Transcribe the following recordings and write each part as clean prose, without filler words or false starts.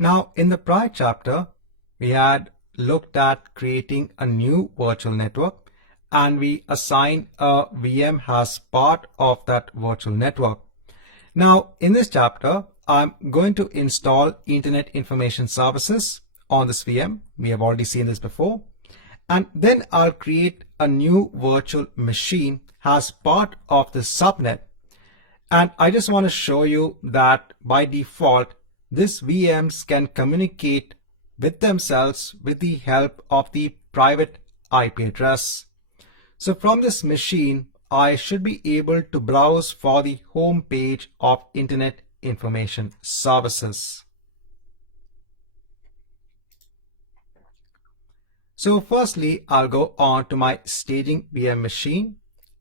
Now, in the prior chapter, we had looked at creating a new virtual network and we assign a VM as part of that virtual network. Now, in this chapter, I'm going to install Internet Information Services on this VM. We have already seen this before. And then I'll create a new virtual machine as part of the subnet. And I just want to show you that by default, these VMs can communicate with themselves with the help of the private IP address. So from this machine, I should be able to browse for the home page of Internet Information Services. So firstly, I'll go on to my staging VM machine.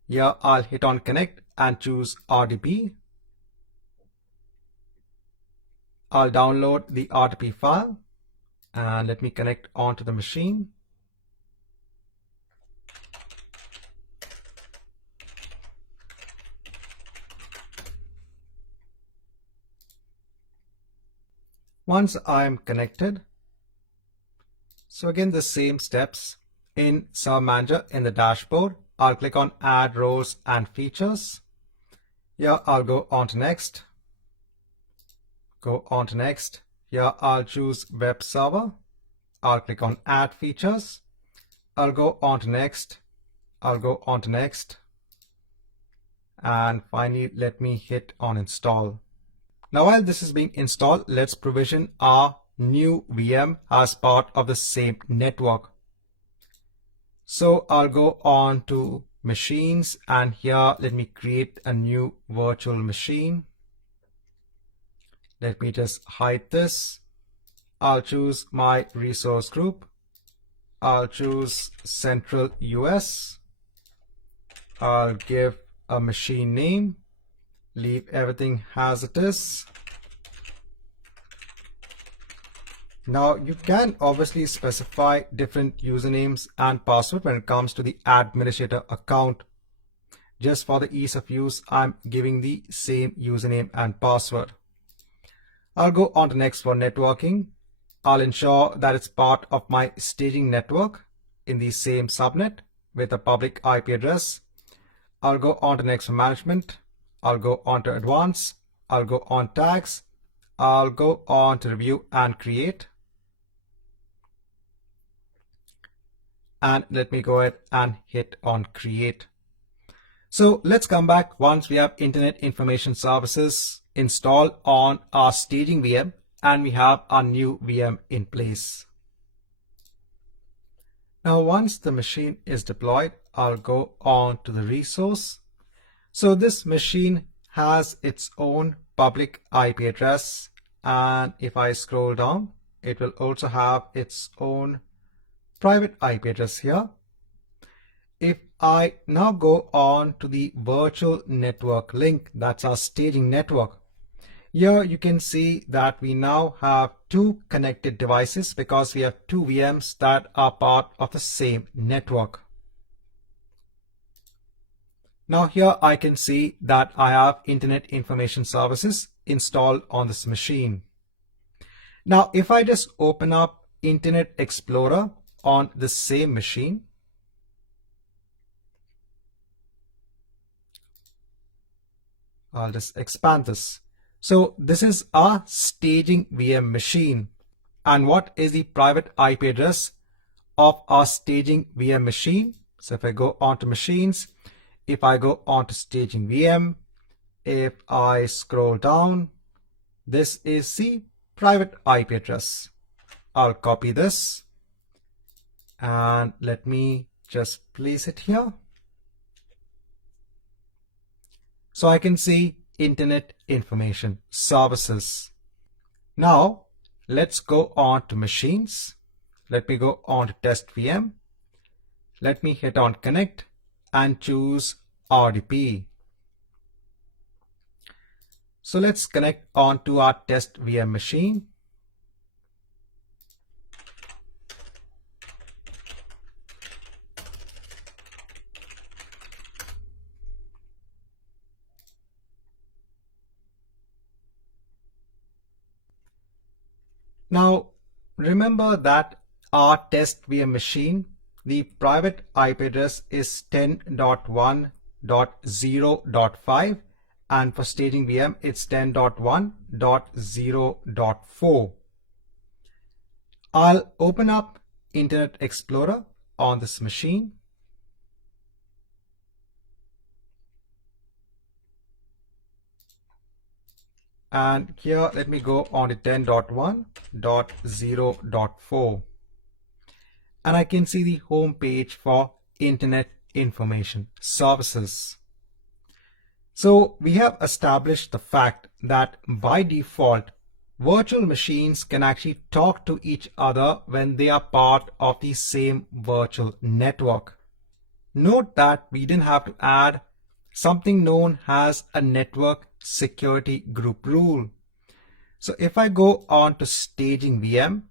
Here I'll hit on connect and choose RDP. I'll download the RDP file and let me connect onto the machine. Once I'm connected, so again the same steps in Server Manager in the dashboard. I'll click on Add Roles and Features. Here I'll go on to Next. Go on to Next. Here I'll choose Web Server. I'll click on Add Features. I'll go on to Next. I'll go on to Next. And finally, let me hit on Install. Now while this is being installed, let's provision our new VM as part of the same network. So I'll go on to Machines and here let me create a new virtual machine. Let me just hide this. I'll choose my resource group. I'll choose Central US. I'll give a machine name. Leave everything as it is. Now you can obviously specify different usernames and password when it comes to the administrator account. Just for the ease of use, I'm giving the same username and password. I'll go on to next for networking. I'll ensure that it's part of my staging network in the same subnet with a public IP address. I'll go on to next for management. I'll go on to advanced. I'll go on tags. I'll go on to review and create. And let me go ahead and hit on create. So let's come back once we have Internet Information Services installed on our staging VM and we have our new VM in place. Now once the machine is deployed, I'll go on to the resource. So this machine has its own public IP address, and if I scroll down, it will also have its own private IP address here. If I now go on to the virtual network link, that's our staging network. Here you can see that we now have two connected devices because we have two VMs that are part of the same network. Now here I can see that I have Internet Information Services installed on this machine. Now if I just open up Internet Explorer on the same machine, I'll just expand this. So this is our staging VM machine. And what is the private IP address of our staging VM machine? So if I go on to machines, if I go on to staging VM, if I scroll down, this is the private IP address. I'll copy this and let me just place it here. So I can see Internet Information Services. Now let's go on to machines. Let me go on to test VM. Let me hit on connect and choose RDP. So let's connect on to our test VM machine. Now, remember that our test VM machine, the private IP address is 10.1.0.5, and for staging VM, it's 10.1.0.4. I'll open up Internet Explorer on this machine. And here, let me go on to 10.1.0.4. And I can see the home page for Internet Information Services. So we have established the fact that by default, virtual machines can actually talk to each other when they are part of the same virtual network. Note that we didn't have to add something known as a network security group rule. So if I go on to staging VM,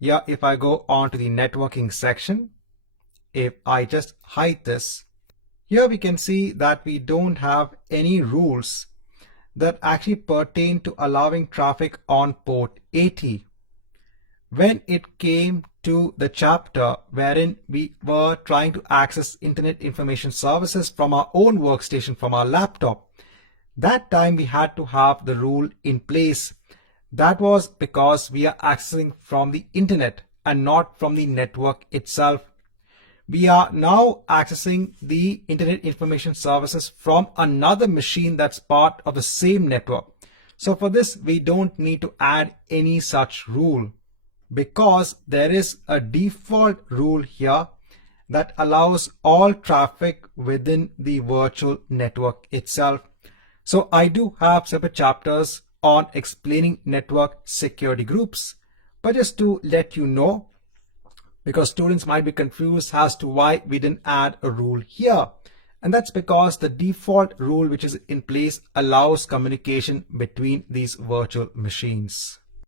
if I go on to the networking section, if I just hide this, here we can see that we don't have any rules that actually pertain to allowing traffic on port 80. When it came to the chapter wherein we were trying to access Internet Information Services from our own workstation, from our laptop, that time we had to have the rule in place. That was because we are accessing from the internet and not from the network itself. We are now accessing the Internet Information Services from another machine that's part of the same network. So for this, we don't need to add any such rule, because there is a default rule here that allows all traffic within the virtual network itself. So I do have separate chapters on explaining network security groups, but just to let you know, because students might be confused as to why we didn't add a rule here. And that's because the default rule which is in place allows communication between these virtual machines.